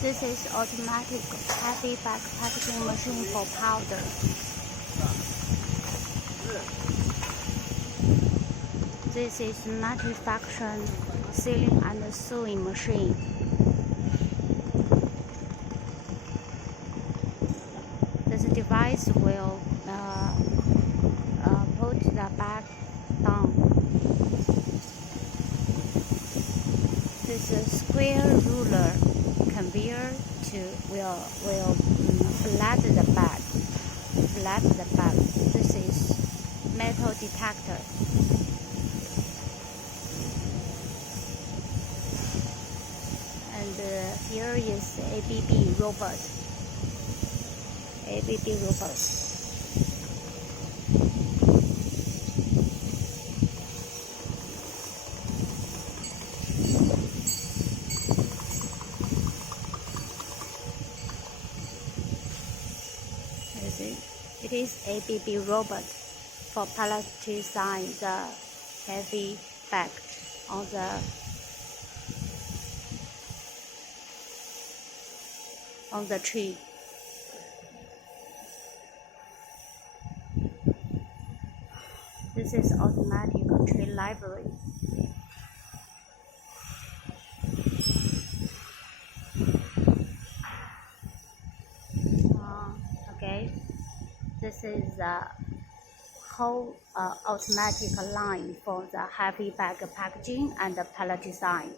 This is automatic heavy bag packaging machine for powder. This is manufacturing, sealing and sewing machine. This device will put the bag down. This square ruler conveyor will flat the bag. This is metal detector. And here is ABB robot. It is ABB robot for palletizing the heavy bag on the tree. This is automatic tree library. Okay, this is a whole automatic line for the heavy bag packaging and the palletizing.